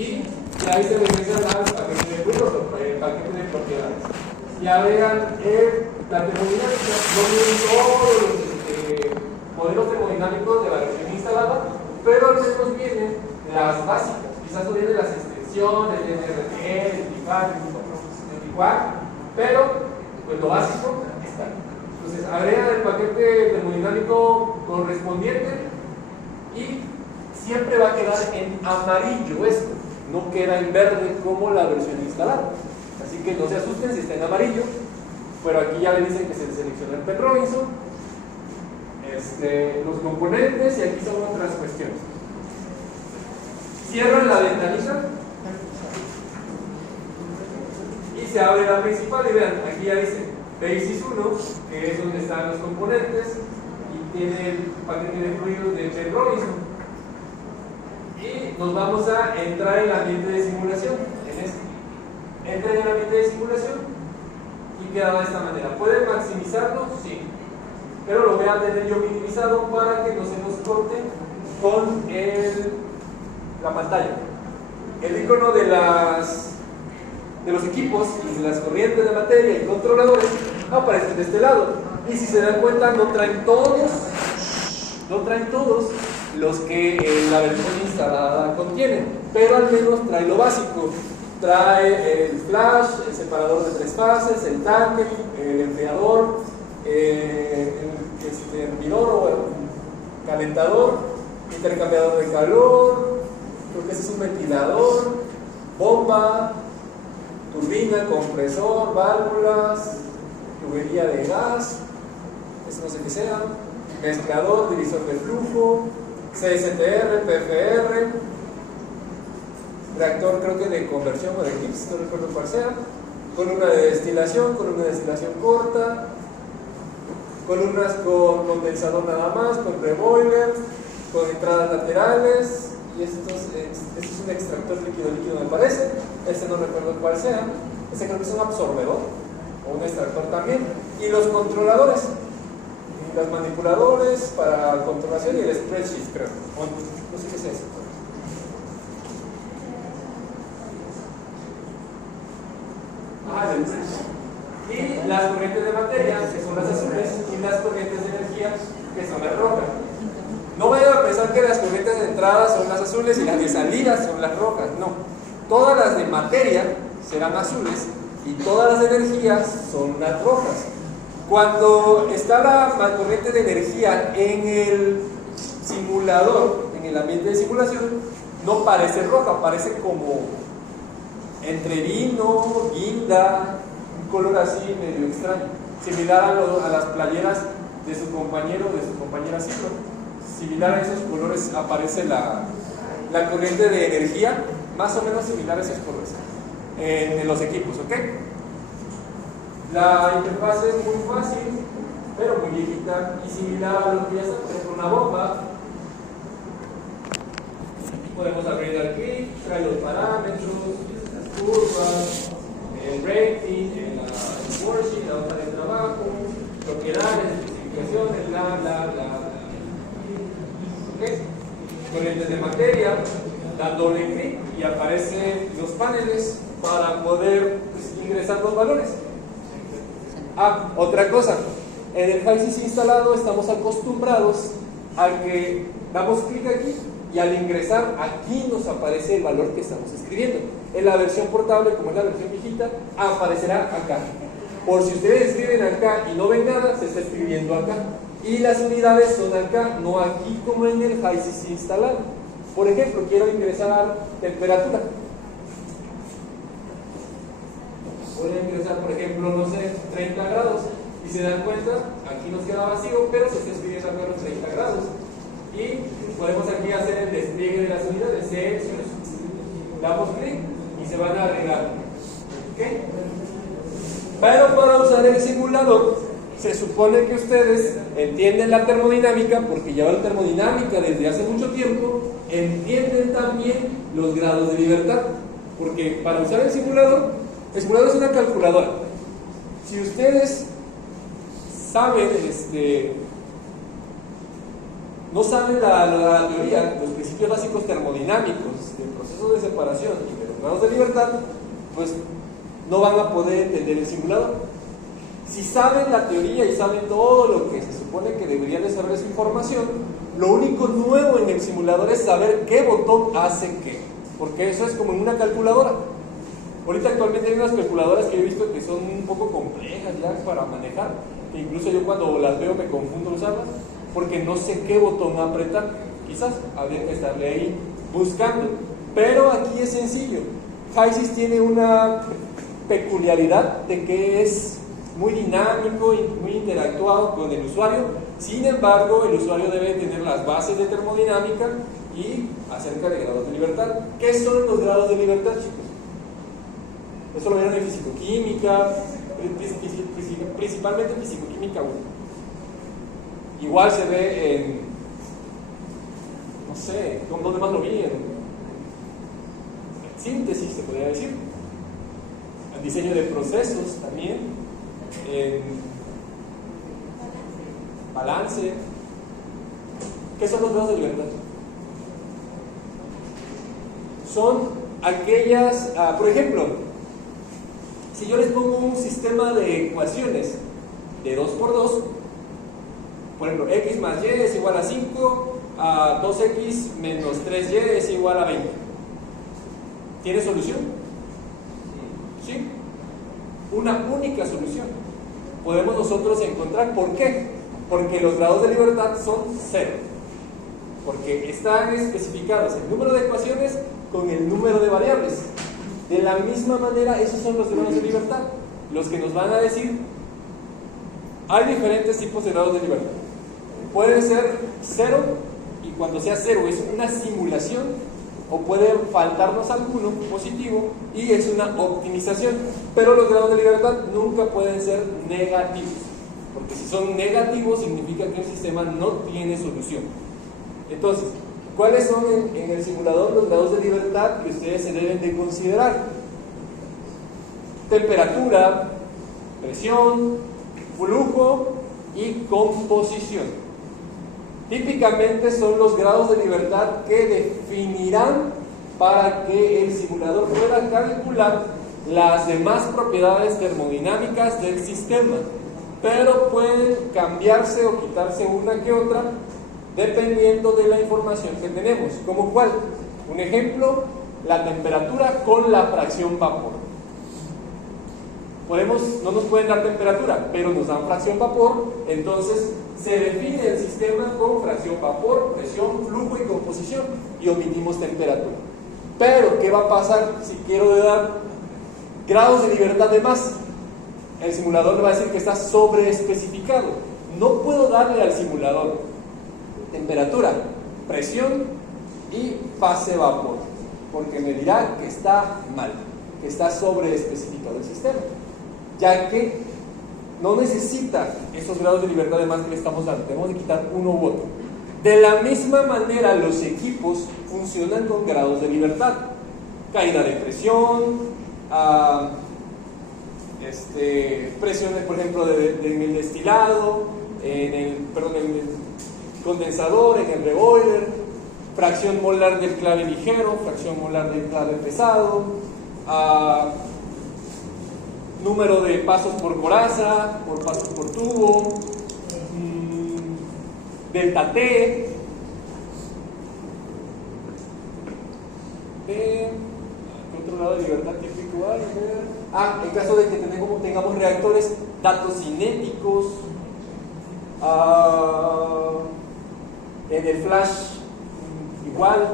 Y ahí se regresan al paquete de fluidos, paquete de propiedades. Ya vean, la termodinámica no vienen todos los modelos termodinámicos de la versión instalada, pero al menos vienen las básicas. Quizás no vienen las extensiones, el NRT, el TIFAC, el TIFAC, pero pues lo básico está. Entonces agregan el paquete termodinámico correspondiente y siempre va a quedar en amarillo esto, no queda en verde como la versión instalada. Así que no se asusten si está en amarillo, pero aquí ya le dicen que se selecciona el Penn Robinson, los componentes, y aquí son otras cuestiones. Cierran la ventanita y se abre la principal y vean, aquí ya dice Basis 1, que es donde están los componentes y tiene el paquete de fluidos de Penn Robinson. Y nos vamos a entrar en el ambiente de simulación. Entra en el ambiente de simulación y queda de esta manera. ¿Pueden maximizarlo? Sí. Pero lo voy a tener yo minimizado para que no se nos corte con la pantalla. El icono de los equipos y de las corrientes de materia y controladores aparecen de este lado. Y si se dan cuenta, no traen todos los que la versión instalada contiene, pero al menos trae lo básico. Trae el flash, el separador de 3 fases, el tanque, el enfriador, el hervidor o el calentador, intercambiador de calor, creo que ese es un ventilador, bomba, turbina, compresor, válvulas, tubería de gas, eso no sé qué sea, mezclador, divisor de flujo, CSTR, PFR, reactor creo que de conversión o de Gibbs, no recuerdo cuál sea, columna de destilación corta, columnas con condensador nada más, con reboiler, con entradas laterales, y esto es un extractor líquido me parece, este no recuerdo cuál sea, este creo que es un absorbedor o un extractor también, y los controladores, y los manipuladores para controlación y el spreadsheet creo, no sé qué es eso. Y las corrientes de materia, que son las azules, y las corrientes de energía, que son las rojas. No vayan a pensar que las corrientes de entrada son las azules y las de salida son las rojas, no. Todas las de materia serán azules y todas las de energía son las rojas. Cuando está la corriente de energía en el simulador, en el ambiente de simulación, no parece roja, parece como entre vino, guinda, un color así medio extraño, similar a las playeras de su compañero o de su compañera ciclo. Similar a esos colores aparece la corriente de energía, más o menos similar a esos colores en los equipos, ¿ok? La interfaz es muy fácil, pero muy viejita y similar a lo que ya está, por ejemplo, una bomba. Podemos abrir aquí, trae los parámetros, curvas, el rating, el worksheet, la hoja de trabajo, propiedades, especificaciones, ¿okay? Corrientes de materia, dan doble clic y aparecen los paneles para poder ingresar los valores. Otra cosa, en el HiSys instalado estamos acostumbrados a que damos clic aquí y al ingresar aquí nos aparece el valor que estamos escribiendo. En la versión portable, como es la versión viejita, aparecerá acá. Por si ustedes escriben acá y no ven nada, se está escribiendo acá. Y las unidades son acá, no aquí como en el HiSys instalado. Por ejemplo, quiero ingresar temperatura. Voy a ingresar, por ejemplo, no sé, 30 grados. Y se dan cuenta, aquí nos queda vacío, pero se está escribiendo acá los 30 grados. Y podemos aquí hacer el despliegue de las unidades Celsius. Damos clic y se van a agregar. ¿Okay? Pero para usar el simulador, se supone que ustedes entienden la termodinámica, porque llevan termodinámica desde hace mucho tiempo, entienden también los grados de libertad. Porque para usar el simulador es una calculadora. Si ustedes saben, no saben la teoría, los principios básicos termodinámicos del proceso de separación y de los grados de libertad, pues no van a poder entender el simulador. Si saben la teoría y saben todo lo que se supone que deberían de saber esa información, lo único nuevo en el simulador es saber qué botón hace qué, porque eso es como en una calculadora. Ahorita actualmente hay unas calculadoras que he visto que son un poco complejas ya para manejar, que incluso yo cuando las veo me confundo usarlas, porque no sé qué botón apretar. Quizás habría que estarle ahí buscando, pero aquí es sencillo. HYSYS tiene una peculiaridad de que es muy dinámico y muy interactuado con el usuario. Sin embargo, el usuario debe tener las bases de termodinámica y acerca de grados de libertad. ¿Qué son los grados de libertad, chicos? Eso lo vieron en fisicoquímica, principalmente en fisicoquímica 1. Igual se ve en, no sé, ¿dónde más lo vi? En síntesis, se podría decir. En diseño de procesos también. En balance. ¿Qué son los grados de libertad? Son aquellas, por ejemplo, si yo les pongo un sistema de ecuaciones de 2 por 2, por ejemplo, x más y es igual a 5, a 2x menos 3y es igual a 20. ¿Tiene solución? ¿Sí? Una única solución podemos nosotros encontrar. ¿Por qué? Porque los grados de libertad son 0, porque están especificados el número de ecuaciones con el número de variables. De la misma manera, esos son los grados de libertad, los que nos van a decir, hay diferentes tipos de grados de libertad. Puede ser 0, y cuando sea 0 es una simulación, o puede faltarnos alguno positivo y es una optimización. Pero los grados de libertad nunca pueden ser negativos, porque si son negativos significa que el sistema no tiene solución. Entonces, ¿cuáles son en el simulador los grados de libertad que ustedes se deben de considerar? Temperatura, presión, flujo y composición. Típicamente son los grados de libertad que definirán para que el simulador pueda calcular las demás propiedades termodinámicas del sistema, pero pueden cambiarse o quitarse una que otra dependiendo de la información que tenemos. ¿Como cuál? Un ejemplo, la temperatura con la fracción vapor. No nos pueden dar temperatura, pero nos dan fracción vapor, entonces se define el sistema con fracción vapor, presión, flujo y composición, y omitimos temperatura. Pero, ¿qué va a pasar si quiero dar grados de libertad de más? El simulador le va a decir que está sobreespecificado. No puedo darle al simulador temperatura, presión y fase vapor, porque me dirá que está mal, que está sobreespecificado el sistema, ya que no necesita esos grados de libertad de más que le estamos dando. Tenemos que quitar uno u otro. De la misma manera, los equipos funcionan con grados de libertad. Caída de presión, presiones, por ejemplo, en el destilado, en el condensador, en el reboiler, fracción molar del clave ligero, fracción molar del clave pesado, número de pasos por coraza, por pasos por tubo, delta T, ¿qué otro grado de libertad típico hay? En caso de que tengamos reactores, datos cinéticos, en el flash igual,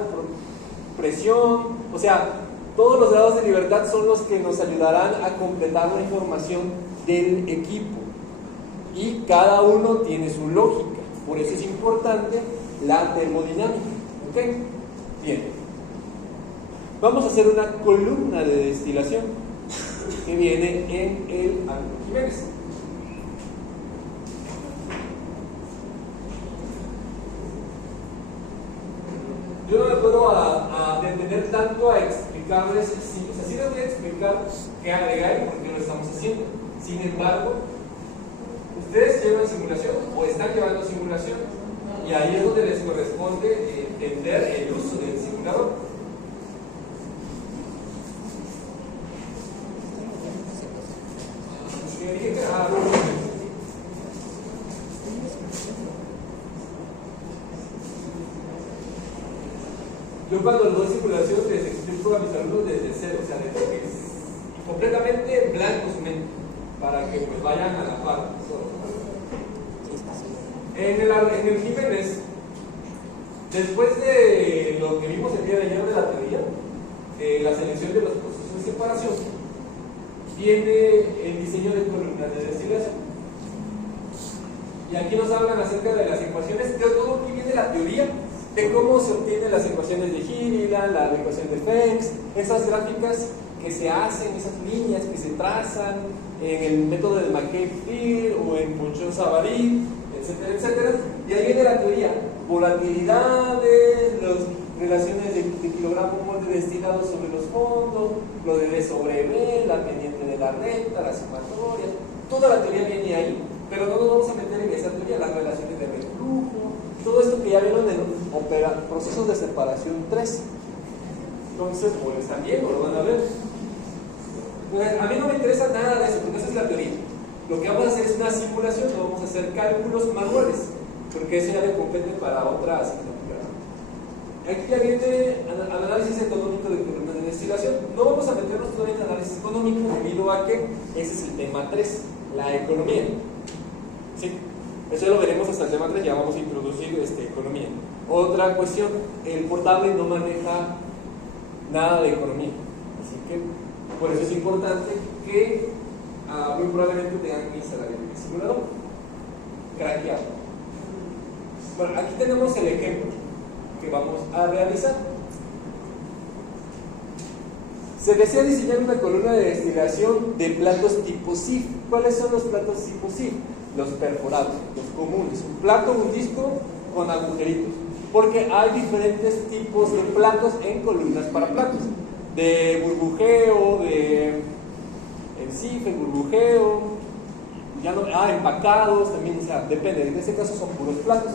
presión, o sea, todos los grados de libertad son los que nos ayudarán a completar la información del equipo, y cada uno tiene su lógica. Por eso es importante la termodinámica. ¿Ok? Bien. Vamos a hacer una columna de destilación que viene en el ángulo Jiménez. Yo no me puedo detener tanto a explicarles, o sea, sí les voy a explicar qué agregar y por qué lo estamos haciendo. Sin embargo, ustedes llevan simulación o están llevando simulación, y ahí es donde les corresponde entender el uso del simulador. ¿Qué dije que era? Yo cuando les doy simulación les explico a mis alumnos desde cero, o sea, desde que es completamente blanco su mente, para que pues vayan a la par. En el Jiménez, después de lo que vimos el día de ayer de la teoría, la selección de los procesos de separación, viene el diseño de columnas de destilación. Y aquí nos hablan acerca de las ecuaciones, de todo aquí viene la teoría de cómo se obtienen las ecuaciones de Gilliland, la ecuación de French, esas gráficas que se hacen, esas líneas que se trazan en el método de McCabe-Field o en Ponchon-Savary, etcétera, etcétera. Y ahí viene la teoría, volatilidades, las relaciones de kilogramo mol de destilado sobre los fondos, lo de D sobre B, la pendiente de la recta, las sumatorias, toda la teoría viene ahí, pero no nos vamos a meter en esa teoría, las relaciones de reflujo, todo esto que ya vieron en procesos de separación 3. Entonces, pues también lo van a ver. Pues, a mí no me interesa nada de eso, porque esa es la teoría. Lo que vamos a hacer es una simulación, no vamos a hacer cálculos manuales, porque eso ya le compete para otra asignatura. Aquí ya viene al análisis económico de columnas de destilación. No vamos a meternos todavía en análisis económico debido a que ese es el tema 3, la economía. ¿Sí? Eso ya lo veremos hasta el tema 3, ya vamos a introducir economía. Otra cuestión, el portable no maneja nada de economía, así que por eso es importante que muy probablemente tengan que instalar el simulador craqueado. Bueno, aquí tenemos el ejemplo que vamos a realizar. Se desea diseñar una columna de destilación de platos tipo SIF. ¿Cuáles son los platos tipo SIF? Los perforados, los comunes, un plato, un disco con agujeritos, porque hay diferentes tipos de platos en columnas para platos, de burbujeo, de SIF, el burbujeo, ya no, empacados también, o sea, depende, en este caso son puros platos.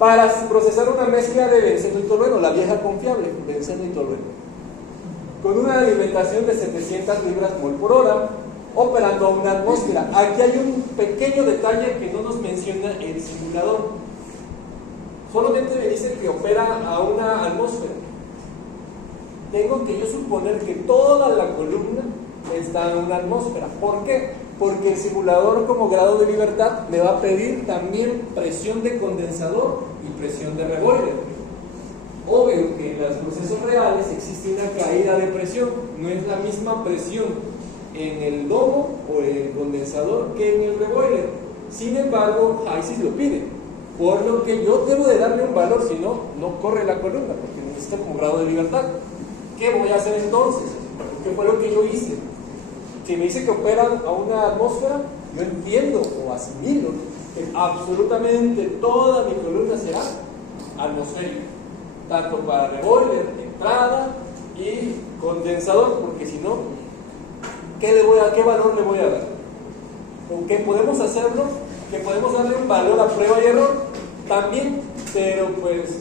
Para procesar una mezcla de benceno y tolueno, la vieja confiable, benceno y tolueno, con una alimentación de 700 libras mol por hora, operando a una atmósfera. Aquí hay un pequeño detalle que no nos menciona el simulador. Solamente me dice que opera a una atmósfera. Tengo que yo suponer que toda la columna está en una atmósfera. ¿Por qué? Porque el simulador, como grado de libertad, me va a pedir también presión de condensador y presión de reboiler. Obvio que en los procesos reales existe una caída de presión, no es la misma presión en el domo o en el condensador que en el reboiler. Sin embargo, HYSYS lo pide, por lo que yo debo de darle un valor, si no, no corre la columna, porque necesita como grado de libertad. ¿Qué voy a hacer entonces? ¿Qué fue lo que yo hice? Si me dice que operan a una atmósfera, yo entiendo o asimilo que absolutamente toda mi columna será atmosférica, tanto para reboiler, entrada y condensador, porque si no, ¿qué valor le voy a dar? Aunque podemos hacerlo, que podemos darle un valor a prueba y error también, pero pues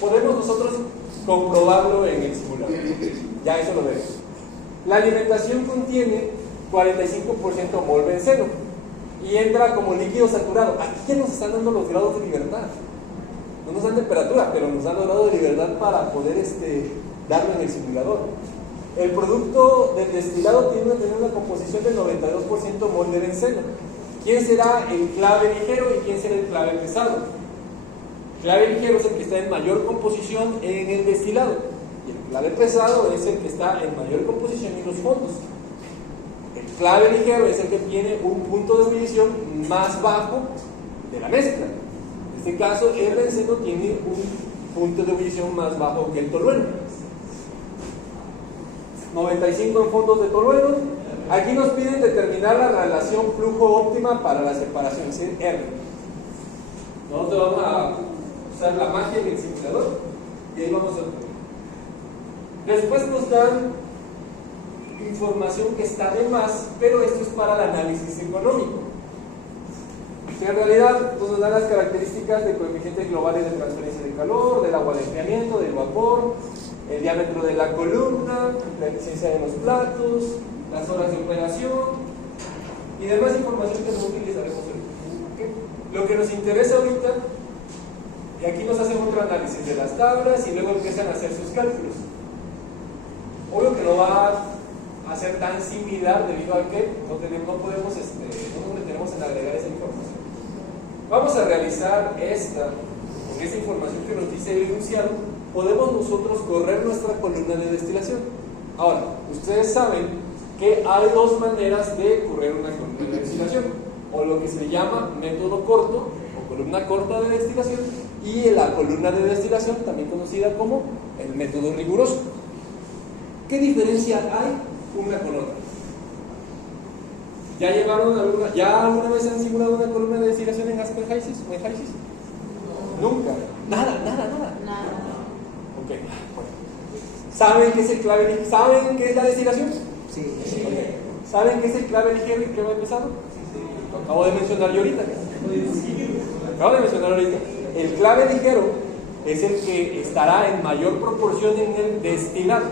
podemos nosotros comprobarlo en el simulador. Ya eso lo veremos. La alimentación contiene 45% mol benceno y entra como líquido saturado. Aquí ya nos están dando los grados de libertad. No nos dan temperatura, pero nos dan los grados de libertad para poder darlo en el simulador. El producto del destilado tiene que tener una composición del 92% mol de benceno. ¿Quién será el clave ligero y quién será el clave pesado? El clave ligero es el que está en mayor composición en el destilado y el clave pesado es el que está en mayor composición en los fondos. El clave ligero es el que tiene un punto de ebullición más bajo de la mezcla. En este caso, el benceno tiene un punto de ebullición más bajo que el tolueno. 95 en fondos de tolueno. Aquí nos piden determinar la relación flujo óptima para la separación, es decir, R. Nosotros vamos a usar la magia del simulador y ahí vamos a ver. Después nos dan información que está de más, pero esto es para el análisis económico. En realidad nos dan las características de coeficientes globales de transferencia de calor, del agua de enfriamiento, del vapor, el diámetro de la columna, la eficiencia de los platos, las horas de operación, y demás información que no utilizaremos ahorita. ¿Okay? Lo que nos interesa ahorita, y aquí nos hacen otro análisis de las tablas y luego empiezan a hacer sus cálculos. Obvio que no va a ser tan similar debido a que no nos detenemos en agregar esa información. Vamos a realizar con esa información que nos dice el enunciado, podemos nosotros correr nuestra columna de destilación. Ahora, ustedes saben que hay dos maneras de correr una columna de destilación, o lo que se llama método corto, o columna corta de destilación, y la columna de destilación, también conocida como el método riguroso. ¿Qué diferencia hay una con otra? ¿Ya alguna vez han simulado una columna de destilación en Aspen HYSYS o en HYSYS? Nunca. Nada. Ok, bueno. ¿Saben qué es el clave ligero? ¿Saben qué es la destilación? Sí. Okay. ¿Saben qué es el clave ligero y el clave pesado? Lo acabo de mencionar yo ahorita. El clave ligero es el que estará en mayor proporción en el destilado.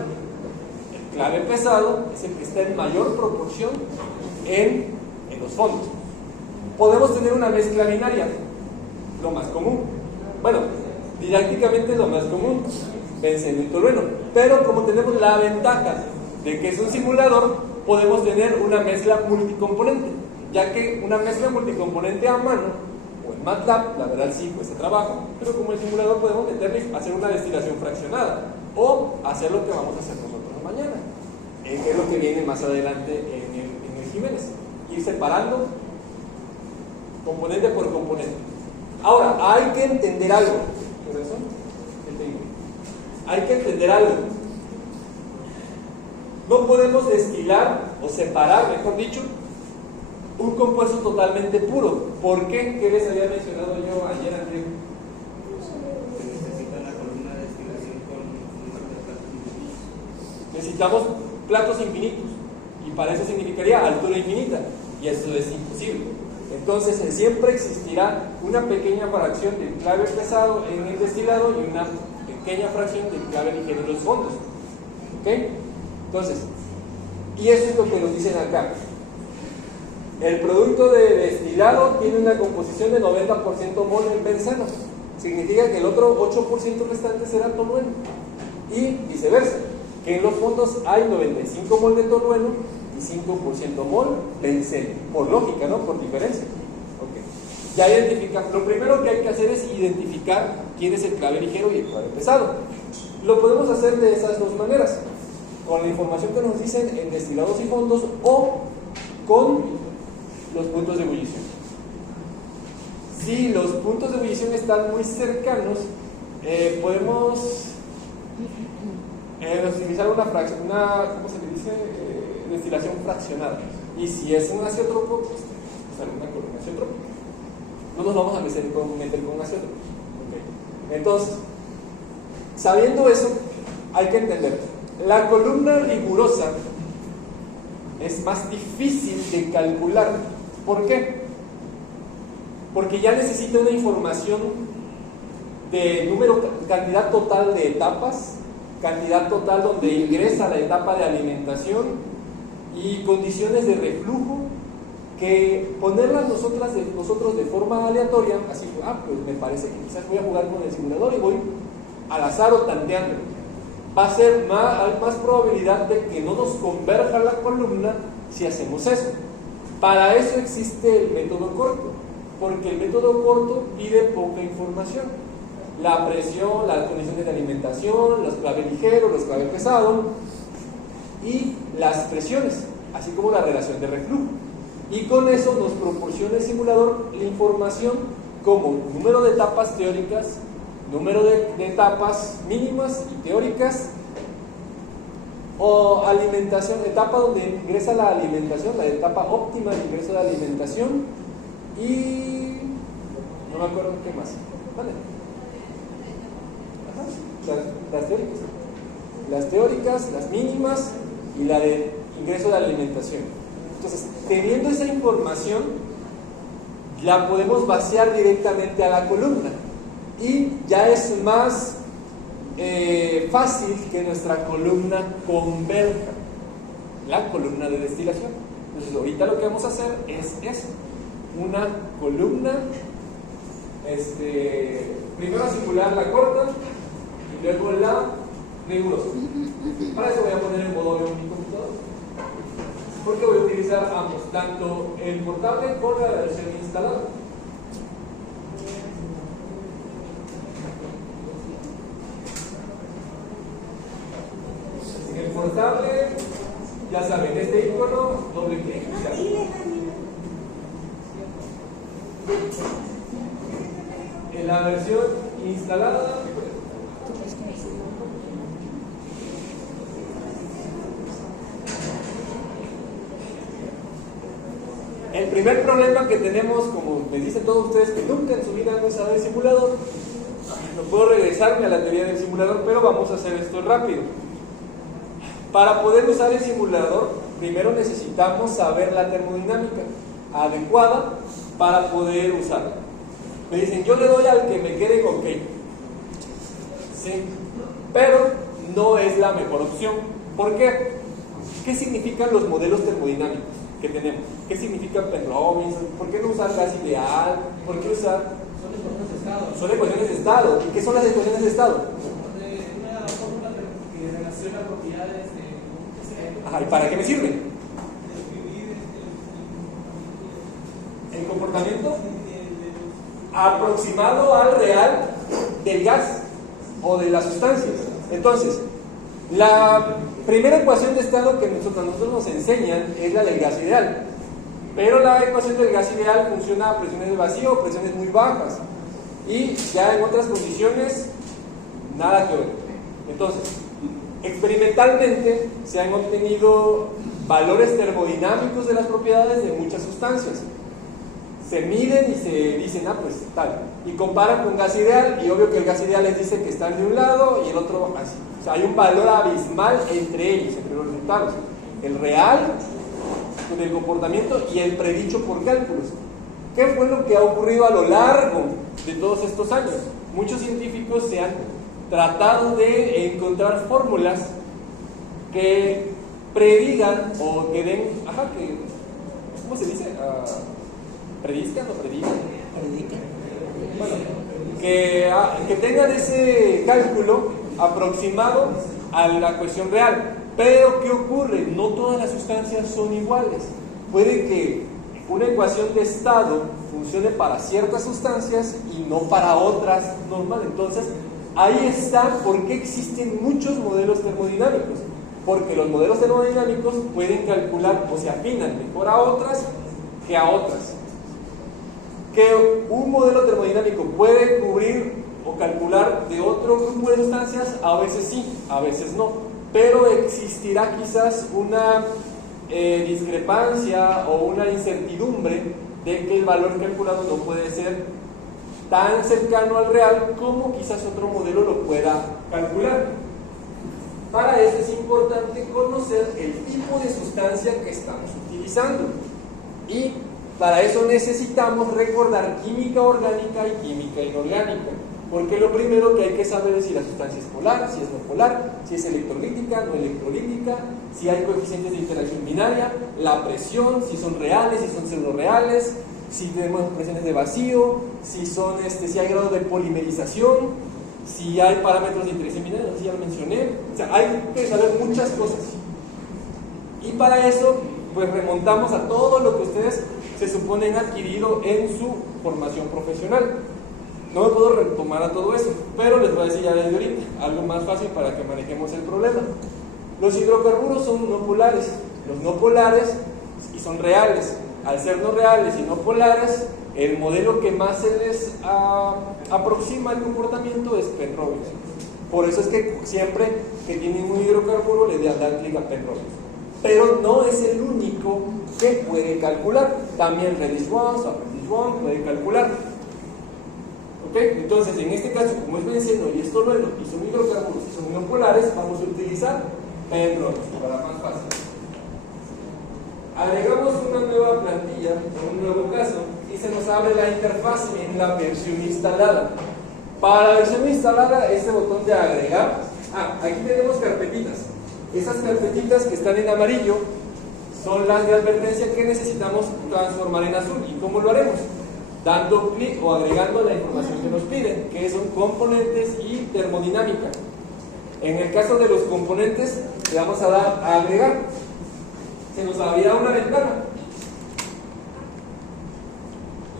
El clave pesado es el que está en mayor proporción en los fondos. Podemos tener una mezcla binaria, lo más común. Bueno, didácticamente es lo más común, benceno y tolueno. Pero como tenemos la ventaja de que es un simulador, podemos tener una mezcla multicomponente, ya que una mezcla multicomponente a mano o en MATLAB, la verdad sí cuesta trabajo, pero como el simulador podemos hacer una destilación fraccionada o hacer lo que vamos a hacer nosotros mañana, que es lo que viene más adelante en el Jiménez, ir separando componente por componente. Ahora, hay que entender algo. ¿Por eso? Hay que entender algo. No podemos destilar o separar, mejor dicho, un compuesto totalmente puro. ¿Por qué? ¿Qué les había mencionado yo ayer, Andrés? Necesita la columna de destilación con un número de platos infinitos. Necesitamos platos infinitos. Y para eso significaría altura infinita. Y eso es imposible. Entonces siempre existirá una pequeña fracción del clave pesado en el destilado y una pequeña fracción del clave ligero en los fondos. ¿Ok? Entonces, y eso es lo que nos dicen acá. El producto de destilado tiene una composición de 90% mol en benceno. Significa que el otro 8% restante será tolueno. Y viceversa, que en los fondos hay 95 mol de tolueno y 5% mol benceno. Por lógica, ¿no? Por diferencia. Okay. Ya identifica. Lo primero que hay que hacer es identificar quién es el clave ligero y el clave pesado. Lo podemos hacer de esas dos maneras. Con la información que nos dicen en destilados y fondos o con los puntos de ebullición. Si los puntos de ebullición están muy cercanos, podemos utilizar una fracción, ¿cómo se le dice? Destilación fraccionada. Y si es un azeotropo, pues usar una columna azeotrópica. No nos vamos a meter con azeotropos. Okay. Entonces, sabiendo eso, hay que entender. La columna rigurosa es más difícil de calcular. ¿Por qué? Porque ya necesita una información de cantidad total de etapas, cantidad total donde ingresa la etapa de alimentación y condiciones de reflujo, que ponerlas nosotros de forma aleatoria, así, pues me parece que quizás voy a jugar con el simulador y voy al azar o tanteando. Va a ser más probabilidad de que no nos converja la columna si hacemos eso. Para eso existe el método corto, porque el método corto pide poca información. La presión, las condiciones de alimentación, los clave ligero, los clave pesado y las presiones, así como la relación de reflujo. Y con eso nos proporciona el simulador la información como número de etapas teóricas, número de etapas mínimas y teóricas, o alimentación, etapa donde ingresa la alimentación, la etapa óptima de ingreso de alimentación, y no me acuerdo qué más. ¿Vale? Las teóricas, las mínimas y la de ingreso de alimentación. Entonces, teniendo esa información, la podemos vaciar directamente a la columna y ya es más fácil que nuestra columna converja, la columna de destilación. Entonces ahorita lo que vamos a hacer es eso, una columna, primero a simular la corta y luego la rigurosa. Para eso voy a poner el modo de mi computador, porque voy a utilizar ambos, tanto el portable con la versión instalada. En el portable, ya saben, este icono, doble clic. En la versión instalada, el primer problema que tenemos, como me dicen todos ustedes que nunca en su vida han usado el simulador, no puedo regresarme a la teoría del simulador, pero vamos a hacer esto rápido. Para poder usar el simulador, primero necesitamos saber la termodinámica adecuada para poder usarla. Me dicen, yo le doy al que me quede ok. Sí, pero no es la mejor opción. ¿Por qué? ¿Qué significan los modelos termodinámicos que tenemos? ¿Qué significan Penrose? ¿Por qué no usar gas ideal? ¿Por qué usar? Son ecuaciones de estado. Son ecuaciones de estado. ¿Y qué son las ecuaciones de estado? Una fórmula que relaciona propiedades de... Ajá, ¿y para qué me sirven? El comportamiento aproximado al real del gas o de las sustancias. Entonces, la primera ecuación de estado que nosotros nos enseñan es la del gas ideal, pero la ecuación del gas ideal funciona a presiones de vacío o presiones muy bajas, y ya en otras condiciones nada que ver. Entonces, experimentalmente se han obtenido valores termodinámicos de las propiedades de muchas sustancias. Se miden y se dicen, pues tal, y comparan con gas ideal, y obvio que el gas ideal les dice que están de un lado y el otro así. O sea, hay un valor abismal entre ellos, entre los resultados. El real, con el comportamiento, y el predicho por cálculos. ¿Qué fue lo que ha ocurrido a lo largo de todos estos años? Muchos científicos se han tratado de encontrar fórmulas que predigan o que den, ¿cómo se dice? ¿Predizcan o predican? Bueno, que tengan ese cálculo aproximado a la cuestión real. Pero ¿qué ocurre? No todas las sustancias son iguales. Puede que una ecuación de estado funcione para ciertas sustancias y no para otras normal. Entonces, ahí está por qué existen muchos modelos termodinámicos. Porque los modelos termodinámicos pueden calcular o se afinan mejor a otras que a otras. Que un modelo termodinámico puede cubrir o calcular de otro grupo de sustancias, a veces sí, a veces no, pero existirá quizás una discrepancia o una incertidumbre de que el valor calculado no puede ser tan cercano al real como quizás otro modelo lo pueda calcular. Para eso es importante conocer el tipo de sustancia que estamos utilizando, y para eso necesitamos recordar química orgánica y química inorgánica, porque lo primero que hay que saber es si la sustancia es polar, si es no polar, si es electrolítica, no electrolítica, si hay coeficientes de interacción binaria, la presión, si son reales, si son pseudo-reales, si tenemos presiones de vacío, si hay grado de polimerización, si hay parámetros de interacción binaria, no sé si ya lo mencioné. O sea, hay que saber muchas cosas. Y para eso, pues remontamos a todo lo que ustedes se suponen adquirido en su formación profesional. No me puedo retomar a todo eso, pero les voy a decir ya desde ahorita algo más fácil para que manejemos el problema. Los hidrocarburos son no polares. Los no polares y son reales. Al ser no reales y no polares, el modelo que más se les aproxima al comportamiento es Penrose. Por eso es que siempre que tienen un hidrocarburo le dan clic a Penrose. Pero no es el único que puede calcular. También Redis-Wong, Socrates-Wong puede calcular. ¿Ok? Entonces, en este caso, como es benceno y es tolueno y son hidrocarburos y son monopolares, vamos a utilizar Penrose para más fácil. Agregamos una nueva plantilla, un nuevo caso, y se nos abre la interfaz en la versión instalada. Para la versión instalada, este botón de agregar, aquí tenemos carpetitas. Esas carpetitas que están en amarillo son las de advertencia que necesitamos transformar en azul. ¿Y cómo lo haremos? Dando clic o agregando la información que nos piden, que son componentes y termodinámica. En el caso de los componentes, le vamos a dar a agregar. Se nos abrirá una ventana.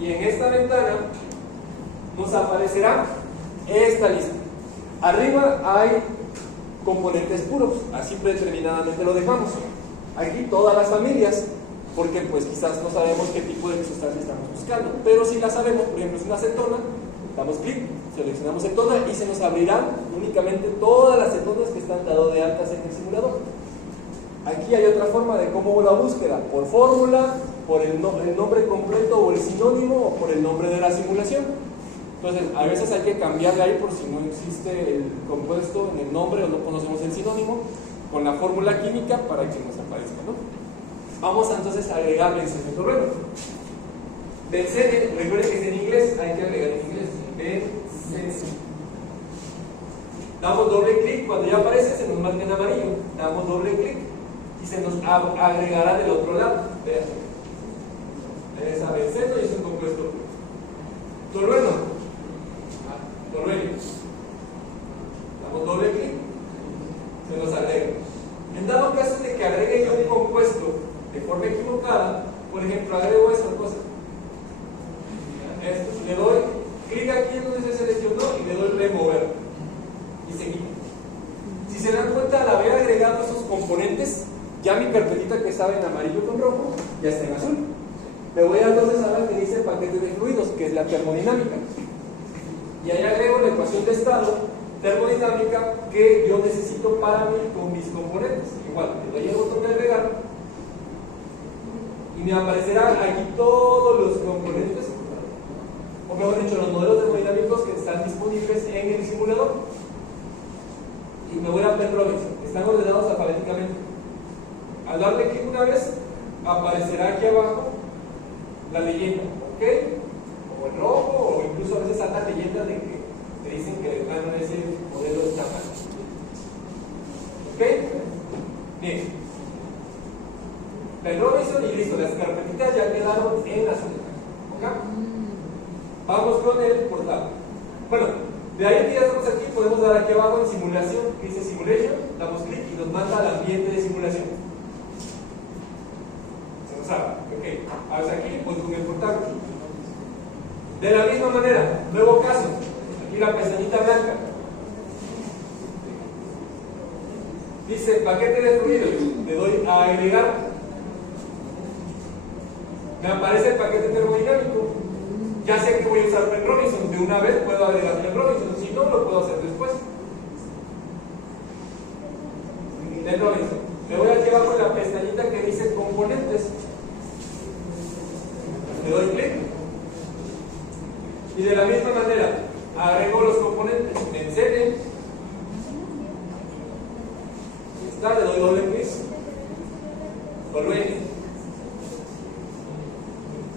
Y en esta ventana nos aparecerá esta lista. Arriba hay componentes puros, así predeterminadamente lo dejamos. Aquí todas las familias, porque pues quizás no sabemos qué tipo de sustancia estamos buscando, pero si la sabemos, por ejemplo es una acetona, damos clic, seleccionamos acetona y se nos abrirán únicamente todas las acetonas que están dadas de altas en el simulador. Aquí hay otra forma de cómo la búsqueda, por fórmula, por el nombre completo o el sinónimo o por el nombre de la simulación. Entonces, a veces hay que cambiarle ahí por si no existe el compuesto en el nombre o no conocemos el sinónimo, con la fórmula química para que nos aparezca, ¿no? Vamos entonces a agregar benceno tolueno. Bencene, recuerden que es en inglés, hay que agregar en inglés. Bencene. Damos doble clic, cuando ya aparece se nos marca en amarillo. Damos doble clic y se nos agregará del otro lado. Vean. Es a benceno y es un compuesto tolueno. Tolueno. Damos doble clic, se nos agrega. En dado caso de que agregue yo un compuesto de forma equivocada, por ejemplo, agrego esta cosa. Esto, le doy clic aquí en donde se seleccionó y le doy remover. Y se quita. Si se dan cuenta, al haber agregado esos componentes, ya mi carpetita que estaba en amarillo con rojo, ya está en azul. Me voy entonces a la que dice paquete de fluidos, que es la termodinámica. Y ahí agrego la ecuación de estado termodinámica que yo necesito para mí con mis componentes. Igual, le doy el botón de agregar y me aparecerán aquí todos los componentes, o mejor dicho, los modelos termodinámicos que están disponibles en el simulador. Y me voy a Ben Robinson, están ordenados alfabéticamente. Al darle clic una vez, aparecerá aquí abajo la leyenda, ¿ok? O el rojo, o incluso a veces saltan leyendas de que te dicen que el plano es el modelo está mal. ¿Ok? Bien. Ben Robinson y listo, las carpetitas ya quedaron en azul. ¿Ok? Vamos con el portal. Bueno, de ahí que ya estamos aquí, podemos dar aquí abajo en simulación, que dice simulation, damos clic y nos manda al ambiente de simulación. Se nos abre. Ok, hasta aquí, pues con el portal. De la misma manera, nuevo caso, aquí la pestañita blanca. Dice paquete de fluidos, le doy a agregar. Me aparece el paquete termodinámico. Ya sé que voy a usar Ben Robinson, de una vez puedo agregar Ben Robinson, si no lo puedo hacer después. Ben Robinson. Me voy aquí abajo en la pestañita que dice componentes. Le doy clic. Y de la misma manera, agrego los componentes. Bencene. Está, le doy doble clic. Tolueno.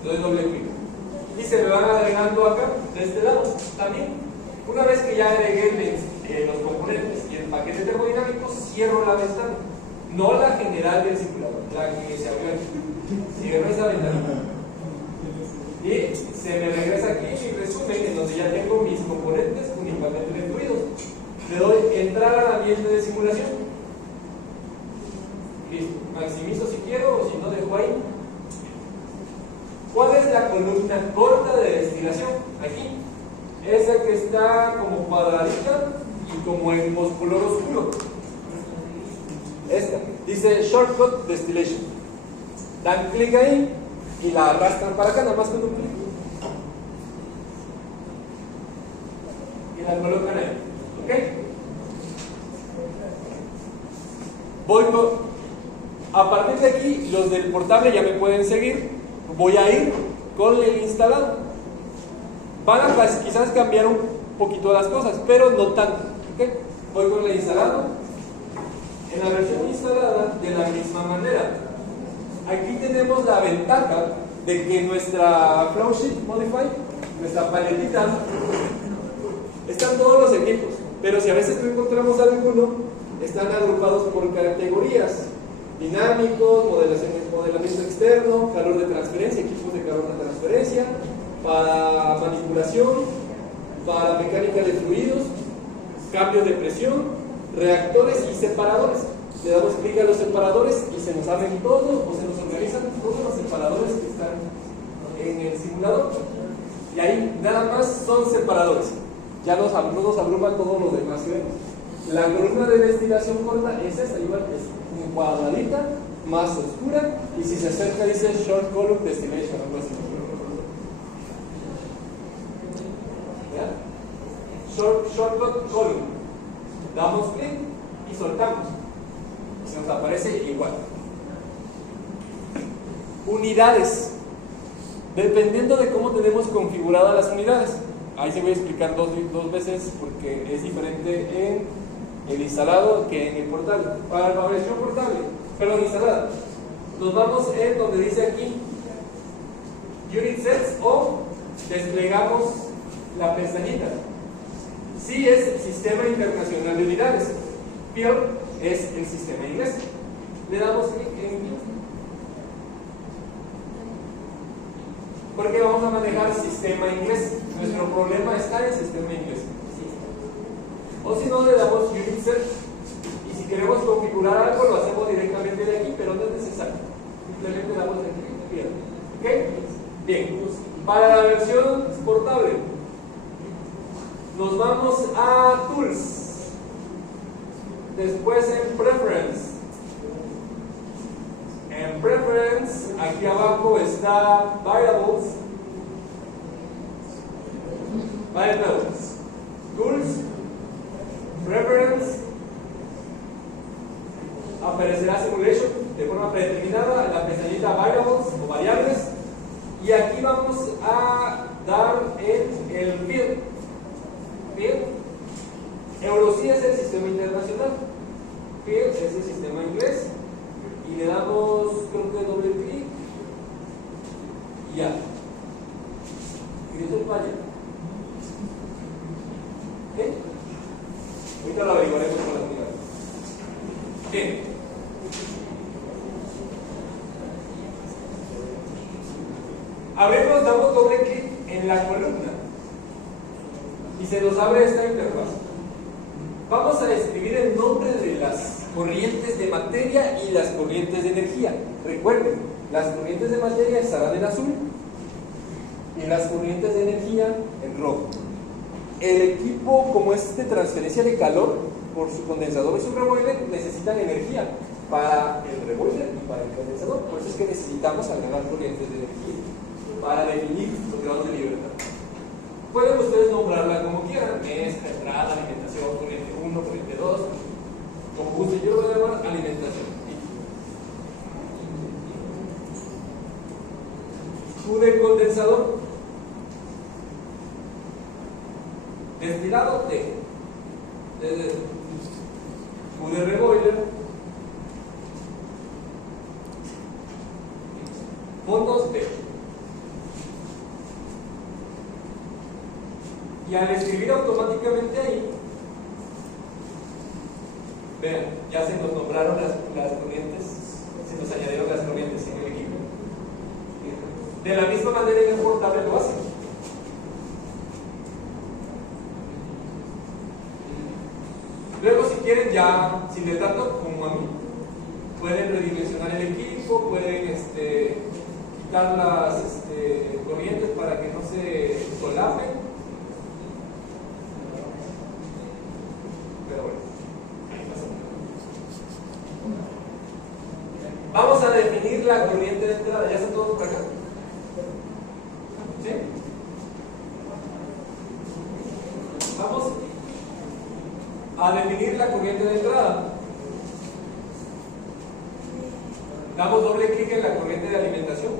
Le doy doble clic. Y se me van agregando acá, de este lado, también. Una vez que ya agregué los componentes y el paquete termodinámico, cierro la ventana. No la general del simulador, la que se abrió aquí. Cierro esa ventana. Y se me regresa aquí mi resumen, en donde ya tengo mis componentes con mi paquete de fluidos. Le doy entrar al ambiente de simulación. Listo. Maximizo si quiero, o si no, dejo ahí. ¿Cuál es la columna corta de destilación? Aquí. Esa que está como cuadradita y como en color oscuro. Esta. Dice Shortcut Distillation. Dan clic ahí y la arrastran para acá, nada más con un clic. Y la colocan ahí. ¿Ok? Voy a partir de aquí, los del portable ya me pueden seguir. Voy a ir con el instalado. Van a quizás cambiar un poquito las cosas, pero no tanto. ¿Okay? Voy con el instalado. En la versión instalada, de la misma manera. Aquí tenemos la ventaja de que nuestra Flowsheet Modify, nuestra paletita, están todos los equipos. Pero si a veces no encontramos alguno, están agrupados por categorías: dinámicos, modelaciones modelamiento externo, calor de transferencia, equipos de calor de transferencia, para manipulación, para mecánica de fluidos, cambios de presión, reactores y separadores. Le damos clic a los separadores y se nos abren todos o se nos organizan todos los separadores que están en el simulador. Y ahí nada más son separadores. Ya no nos abruma todo lo demás que vemos. La columna de ventilación corta es esta, igual que es cuadradita, más oscura, y si se acerca dice Short Column Destination, algo así. ¿Ya? Shortcut Column. Damos clic y soltamos. Y se nos aparece igual. Unidades. Dependiendo de cómo tenemos configuradas las unidades. Ahí se voy a explicar dos veces porque es diferente en el instalado que en el portable. Para la versión portable, perdón, instalada, nos vamos en donde dice aquí Unit Sets o desplegamos la pestañita. Sí es el Sistema Internacional de Unidades. Field es el sistema inglés. Le damos clic en Field. Porque vamos a manejar sistema inglés. Nuestro problema está en sistema inglés. O si no, le damos Unit Set. Y si queremos configurar algo, lo hacemos directamente de aquí, pero no es necesario. Simplemente damos el clic. ¿Ok? Bien. Para la versión portable, nos vamos a Tools. Después en Preference. En Preference, aquí abajo está Variables. Tools. Preference. Aparecerá Simulation de forma predeterminada, la pestañita Variables o variables. Y aquí vamos a dar en el Field. EuroSI es el sistema internacional. Field es el sistema inglés. Y le damos, creo que doble clic. Y ya. Y eso falla. ¿Ok? Ahorita lo averiguaremos con las unidades. Bien. Abrimos, damos doble clic en la columna. Y se nos abre esta interfaz. Vamos a escribir el nombre de las corrientes de materia y las corrientes de energía. Recuerden, las corrientes de materia estarán en azul y las corrientes de energía en rojo. El equipo, como es de transferencia de calor, por su condensador y su reboiler, necesitan energía para el reboiler y para el condensador. Por eso es que necesitamos agregar corrientes de energía para definir los grados de libertad. Pueden ustedes nombrarla como quieran: mezcla, entrada, alimentación, corriente 1, corriente 2, como guste. Yo lo voy a llamar alimentación. Q de condensador, destilado T, Q de reboiler, fondos B. Y al escribir automáticamente ahí, vean, ya se nos nombraron las corrientes, se nos añadieron las corrientes en el equipo. De la misma manera en el portable lo hacen. Luego, si quieren, ya sin el dato, como a mí, pueden redimensionar el equipo, pueden quitar las corrientes para que no se solapen. Pero bueno, ahí pasa. Vamos a definir la corriente de entrada. ¿Ya está todo por acá? ¿Sí? Vamos a definir la corriente de entrada. Damos doble clic en la corriente de alimentación.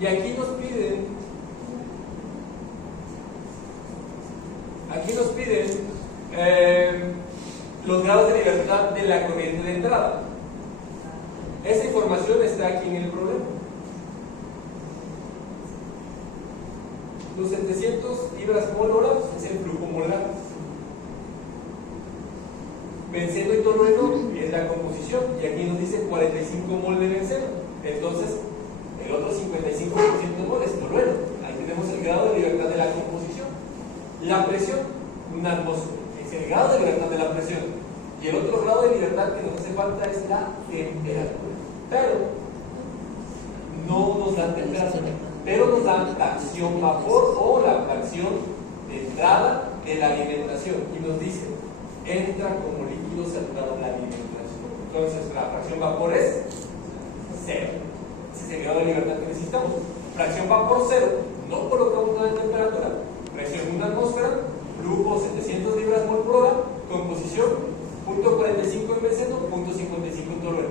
Y aquí nos piden los grados de libertad de la corriente de entrada. Esa información está aquí en el problema. Los 700 libras por hora es el flujo molar. Benceno y tolueno es la combustión composición, y aquí nos dice 45 mol de benceno. Entonces, el otro 55% de mol es tolueno. Ahí tenemos el grado de libertad de la composición. La presión, una atmósfera, es el grado de libertad de la presión. Y el otro grado de libertad que nos hace falta es la temperatura. Pero no nos dan temperatura, pero nos dan fracción vapor o la fracción de entrada de la alimentación. Y nos dice, entra como líquido saturado en la alimentación. Entonces, la fracción vapor es 0. Ese es el grado de libertad que necesitamos. Fracción vapor 0, no colocamos nada de temperatura. Presión 1 atmósfera, flujo 700 libras mol por hora, composición 0.45 en benceno, 0.55 en tolueno.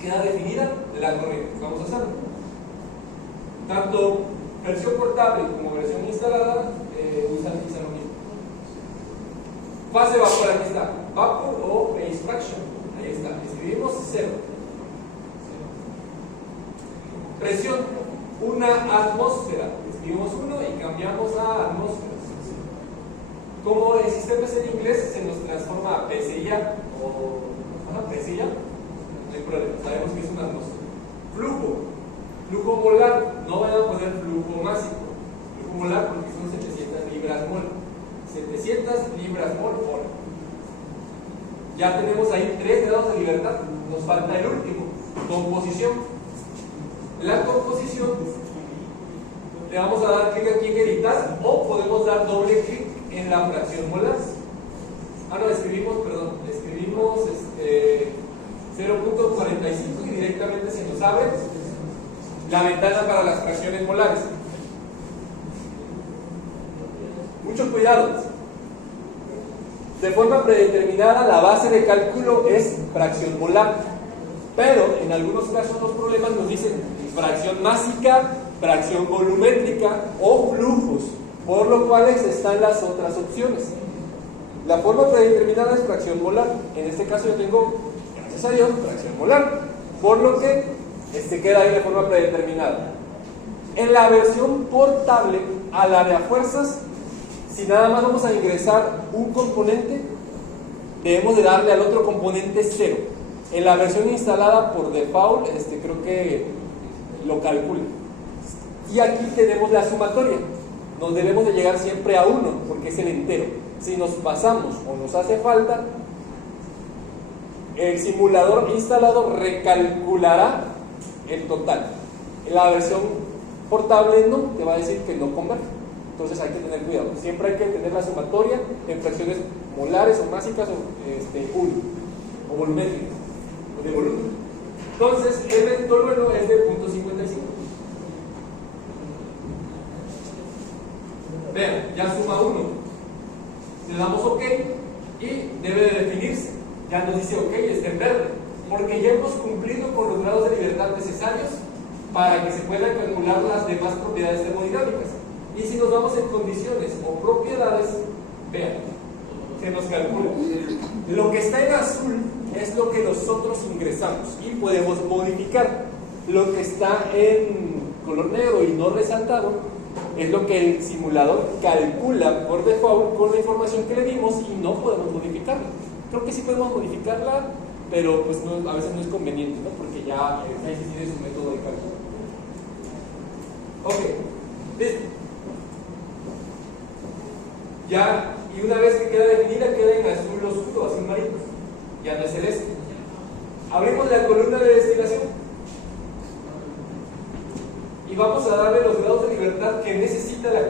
Queda definida la corriente. Vamos a hacerlo. Tanto versión portable como versión instalada usan lo mismo. Fase vapor, aquí está. Vapor o phase fraction. Ahí está. Escribimos 0. Presión, 1 atmósfera. Escribimos 1 y cambiamos a atmósferas. Como el sistema es en inglés, se nos transforma a PSI o PSI. No hay problema, sabemos que es una atmósfera. Flujo molar, no vayan a poner flujo másico. Flujo molar porque son 700 libras mol. 700 libras mol hora. Ya tenemos ahí 3 grados de libertad. Nos falta el último, composición. La composición, le vamos a dar clic aquí en editar o podemos dar doble clic en la fracción molar. Escribimos 0.45 y directamente se nos abre la ventana para las fracciones molares. Mucho cuidado. De forma predeterminada, la base de cálculo es fracción molar, pero en algunos casos los problemas nos dicen fracción másica, fracción volumétrica o flujos, por lo cual están las otras opciones. La forma predeterminada es fracción molar. En este caso yo tengo, gracias a Dios, fracción molar, por lo que queda ahí de forma predeterminada. En la versión portable, al área fuerzas, si nada más vamos a ingresar un componente, debemos de darle al otro componente 0. En la versión instalada por default, creo que lo calcula. Y aquí tenemos la sumatoria. Nos debemos de llegar siempre a 1, porque es el entero. Si nos pasamos o nos hace falta, el simulador instalado recalculará el total. En la versión portable no, te va a decir que no converge. Entonces hay que tener cuidado. Siempre hay que tener la sumatoria en fracciones molares o másicas o 1, o volumétricas, o de volumen. Entonces, el tolueno es de 0.55. Vean, ya suma 1. Le damos OK y debe de definirse. Ya nos dice OK, está en verde, porque ya hemos cumplido con los grados de libertad necesarios para que se puedan calcular las demás propiedades termodinámicas. Y si nos vamos en condiciones o propiedades, vean, se nos calcula. Lo que está en azul es lo que nosotros ingresamos y podemos modificar. Lo que está en color negro y no resaltado es lo que el simulador calcula por default con la información que le dimos y no podemos modificarla. Creo que sí podemos modificarla, pero pues no, a veces no es conveniente, ¿no? Porque ya tiene su método de cálculo. Ok, listo. Ya, y una vez que queda definida, queda en azul oscuro, azul marino. Ya no es celeste. Abrimos la columna de destilación y vamos a darle los grados de libertad que necesita la